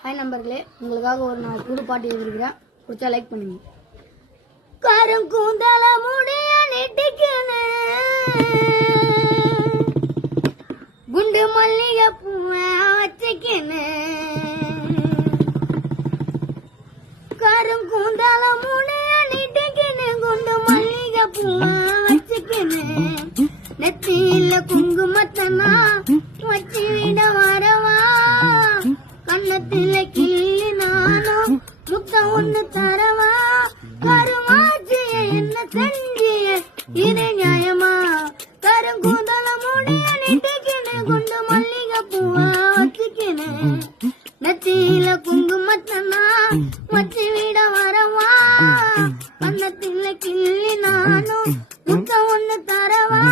Hi நண்பர்களே, உங்களுக்காக ஒரு நான் புது பாட்டு எழுதிருக்கிறேன். பிடிச்சா லைக் பண்ணுங்க. கருங்கூந்தல முடிய நெட்டிக்கணு குண்டு மல்லிகை பூவை வச்சுக்கணு கருங்கூந்தல முடிய நெட்டிக்கணு குண்டு மல்லிகை பூவை வச்சுக்கணு நெத்தியில குங்குமத்தனா வச்சு விட வரவா கண்ணத்தில கிள்ளி நானும் முத்த ஒண்ணு தரவா கருமாச்சிய என்ன செஞ்சிய இது நியாயமா கருங்கூந்தல முடிய நெட்டிக்கினு குண்டு மல்லிகை பூவா வச்சுக்கினு நெத்தியில குங்குமத்தனா வச்சு விட வரவா கண்ணத்தில கிள்ளி நானும் முத்த ஒண்ணு தரவா